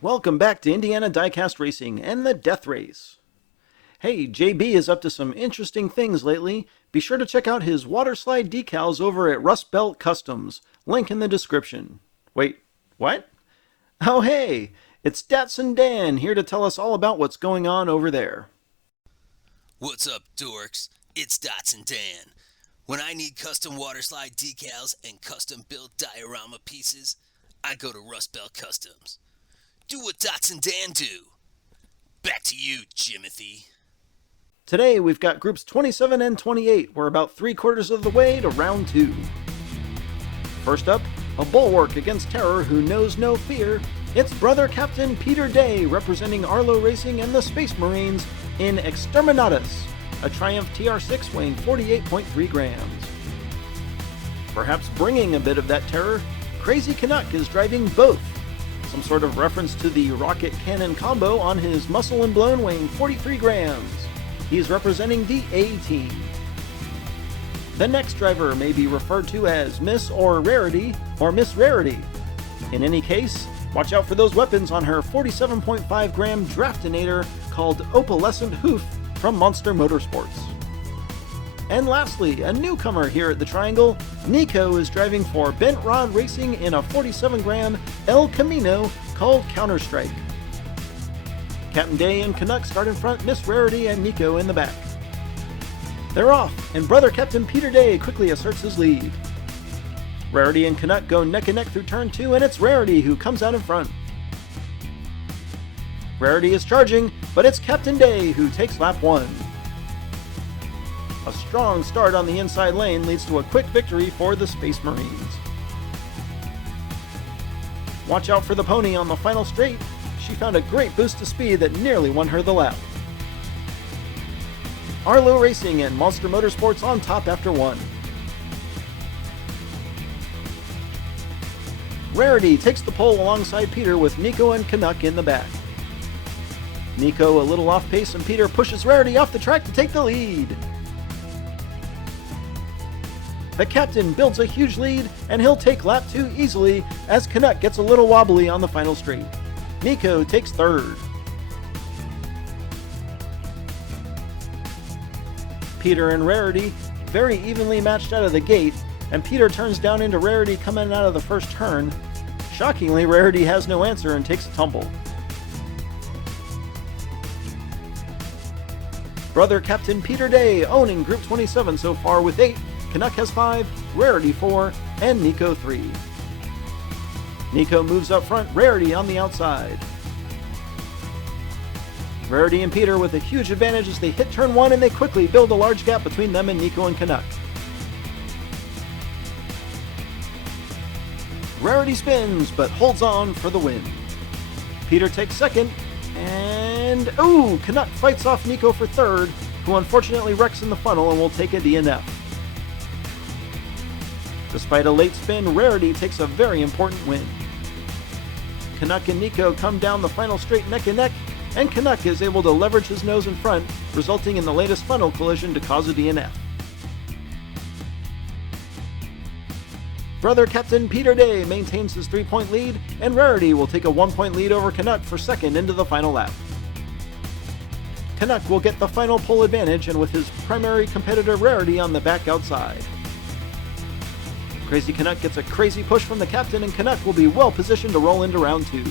Welcome back to Indiana Diecast Racing and the Death Race. Hey, JB is up to some interesting things lately. Be sure to check out his water slide decals over at Rust Belt Customs. Link in the description. Wait, what? Oh hey, it's Datsun Dan here to tell us all about what's going on over there. What's up, dorks? It's Datsun Dan. When I need custom water slide decals and custom built diorama pieces, I go to Rust Belt Customs. Do what Datsun Dan do. Back to you, Jimothy. Today we've got groups 27 and 28. We're about 3/4 of the way to round 2. First up, a bulwark against terror who knows no fear. It's Brother Captain Peter Day representing Arlo Racing and the Space Marines in Exterminatus, a Triumph TR6 weighing 48.3 grams. Perhaps bringing a bit of that terror, Crazy Canuck is driving both. Some sort of reference to the rocket cannon combo on his muscle and blown weighing 43 grams. He's representing the A-Team. The next driver may be referred to as Miss or Rarity or Miss Rarity. In any case, watch out for those weapons on her 47.5 gram Draftinator called Opalescent Hoof from Monster Motorsports. And lastly, a newcomer here at the Triangle, Nico is driving for Bent Rod Racing in a 47 gram El Camino called Counter-Strike. Captain Day and Canuck start in front, Miss Rarity and Nico in the back. They're off, and Brother Captain Peter Day quickly asserts his lead. Rarity and Canuck go neck and neck through turn 2, and it's Rarity who comes out in front. Rarity is charging, but it's Captain Day who takes lap 1. A strong start on the inside lane leads to a quick victory for the Space Marines. Watch out for the pony on the final straight. She found a great boost to speed that nearly won her the lap. Arlo Racing and Monster Motorsports on top after 1. Rarity takes the pole alongside Peter with Nico and Canuck in the back. Nico a little off pace and Peter pushes Rarity off the track to take the lead. The captain builds a huge lead, and he'll take lap 2 easily as Canuck gets a little wobbly on the final straight. Nico takes 3rd. Peter and Rarity very evenly matched out of the gate, and Peter turns down into Rarity coming out of the first turn. Shockingly, Rarity has no answer and takes a tumble. Brother Captain Peter Day owning Group 27 so far with 8. Canuck has 5, Rarity 4, and Nico 3. Nico moves up front, Rarity on the outside. Rarity and Peter with a huge advantage as they hit turn 1 and they quickly build a large gap between them and Nico and Canuck. Rarity spins, but holds on for the win. Peter takes 2nd, and Canuck fights off Nico for 3rd, who unfortunately wrecks in the funnel and will take a DNF. Despite a late spin, Rarity takes a very important win. Canuck and Nico come down the final straight neck and neck, and Canuck is able to leverage his nose in front, resulting in the latest funnel collision to cause a DNF. Brother Captain Peter Day maintains his 3-point lead, and Rarity will take a 1-point lead over Canuck for 2nd into the final lap. Canuck will get the final pole advantage, and with his primary competitor Rarity on the back outside. Crazy Canuck gets a crazy push from the captain, and Canuck will be well positioned to roll into round 2.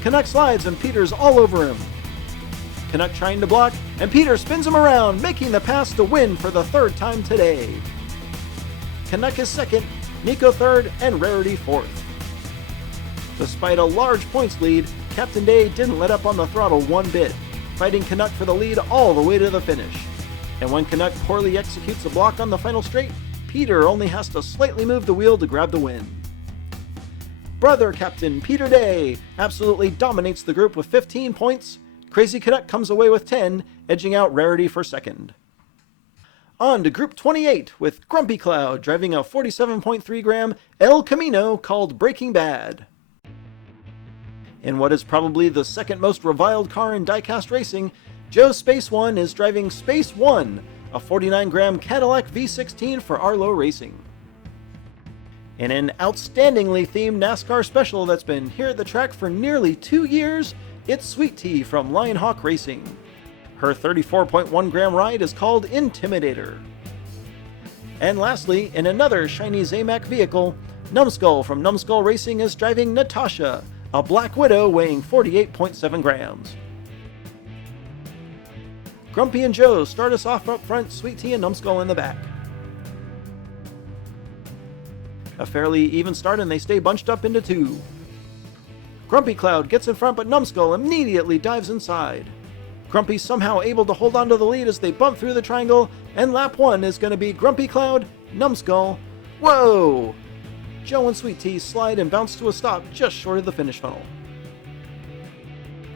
Canuck slides and Peter's all over him. Canuck trying to block, and Peter spins him around, making the pass to win for the 3rd time today. Canuck is 2nd, Nico 3rd, and Rarity 4th. Despite a large points lead, Captain Day didn't let up on the throttle one bit, fighting Canuck for the lead all the way to the finish. And when Canuck poorly executes a block on the final straight, Peter only has to slightly move the wheel to grab the win. Brother Captain Peter Day absolutely dominates the group with 15 points. Crazy Canuck comes away with 10, edging out Rarity for 2nd. On to Group 28 with Grumpy Cloud driving a 47.3 gram El Camino called Breaking Bad. In what is probably the 2nd most reviled car in diecast racing, Joe Space One is driving Space One, a 49-gram Cadillac V16 for Arlo Racing. In an outstandingly themed NASCAR special that's been here at the track for nearly 2 years, it's Sweet Tea from Lionhawk Racing. Her 34.1 gram ride is called Intimidator. And lastly, in another shiny Zamac vehicle, Numbskull from Numbskull Racing is driving Natasha, a Black Widow weighing 48.7 grams. Grumpy and Joe start us off up front, Sweet Tea and Numbskull in the back. A fairly even start and they stay bunched up into 2. Grumpy Cloud gets in front but Numbskull immediately dives inside. Grumpy's somehow able to hold on to the lead as they bump through the triangle, and lap 1 is going to be Grumpy Cloud, Numbskull. Whoa! Joe and Sweet Tea slide and bounce to a stop just short of the finish funnel.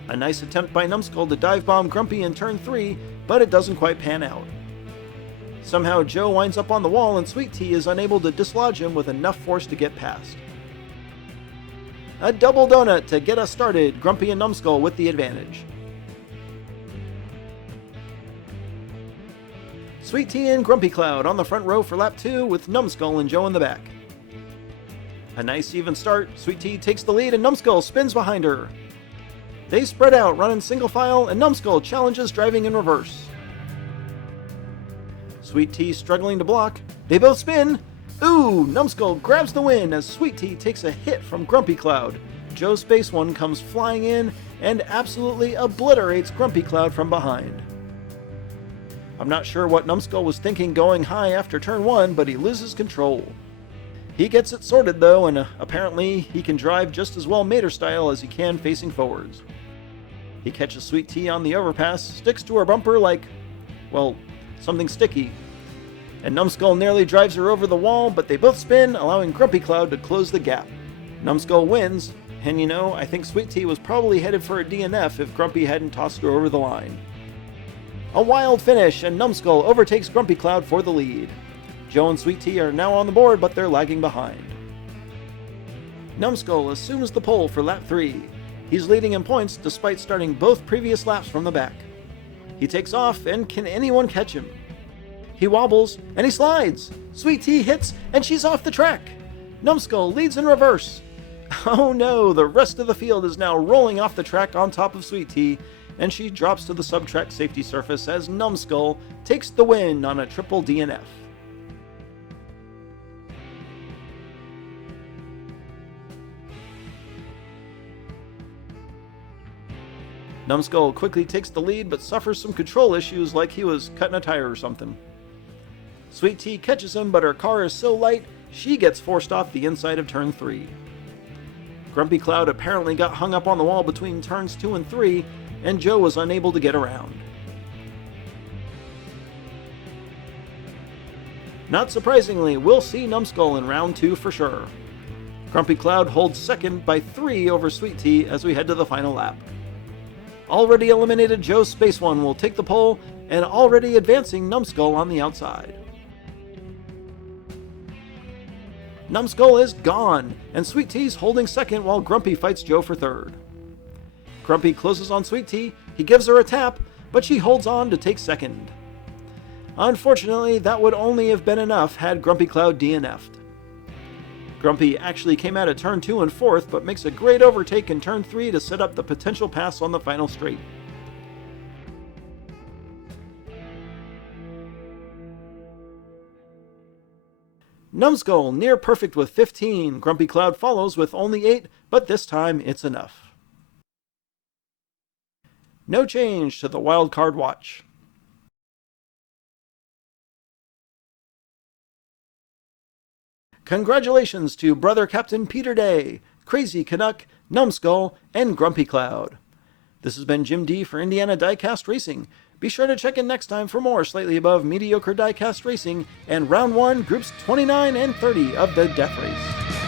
A nice attempt by Numbskull to dive bomb Grumpy in turn 3, but it doesn't quite pan out. Somehow Joe winds up on the wall and Sweet Tea is unable to dislodge him with enough force to get past. A double donut to get us started, Grumpy and Numbskull with the advantage. Sweet Tea and Grumpy Cloud on the front row for lap 2 with Numbskull and Joe in the back. A nice even start, Sweet Tea takes the lead and Numbskull spins behind her. They spread out, running single file, and Numbskull challenges driving in reverse. Sweet Tea struggling to block. They both spin. Ooh, Numbskull grabs the win as Sweet Tea takes a hit from Grumpy Cloud. Joe Space One comes flying in and absolutely obliterates Grumpy Cloud from behind. I'm not sure what Numbskull was thinking going high after turn 1, but he loses control. He gets it sorted though, and apparently he can drive just as well Mater style as he can facing forwards. He catches Sweet Tea on the overpass, sticks to her bumper like, well, something sticky. And Numbskull nearly drives her over the wall, but they both spin, allowing Grumpy Cloud to close the gap. Numbskull wins, and you know, I think Sweet Tea was probably headed for a DNF if Grumpy hadn't tossed her over the line. A wild finish, and Numbskull overtakes Grumpy Cloud for the lead. Joe and Sweet Tea are now on the board, but they're lagging behind. Numbskull assumes the pole for lap 3. He's leading in points despite starting both previous laps from the back. He takes off, and can anyone catch him? He wobbles, and he slides. Sweet Tea hits, and she's off the track. Numbskull leads in reverse. Oh no, the rest of the field is now rolling off the track on top of Sweet Tea, and she drops to the sub-track safety surface as Numbskull takes the win on a triple DNF. Numbskull quickly takes the lead but suffers some control issues like he was cutting a tire or something. Sweet Tea catches him, but her car is so light, she gets forced off the inside of turn 3. Grumpy Cloud apparently got hung up on the wall between turns 2 and 3, and Joe was unable to get around. Not surprisingly, we'll see Numbskull in round 2 for sure. Grumpy Cloud holds second by 3 over Sweet Tea as we head to the final lap. Already eliminated Joe Space One will take the pole, and already advancing Numbskull on the outside. Numbskull is gone, and Sweet Tea's holding second while Grumpy fights Joe for third. Grumpy closes on Sweet Tea, he gives her a tap, but she holds on to take second. Unfortunately, that would only have been enough had Grumpy Cloud DNF'd. Grumpy actually came out of turn 2 and 4th, but makes a great overtake in turn 3 to set up the potential pass on the final straight. Numbskull near perfect with 15, Grumpy Cloud follows with only 8, but this time it's enough. No change to the wildcard watch. Congratulations to Brother Captain Peter Day, Crazy Canuck, Numbskull, and Grumpy Cloud. This has been Jim D for Indiana Diecast Racing. Be sure to check in next time for more slightly above mediocre diecast racing and round 1, groups 29 and 30 of the Death Race.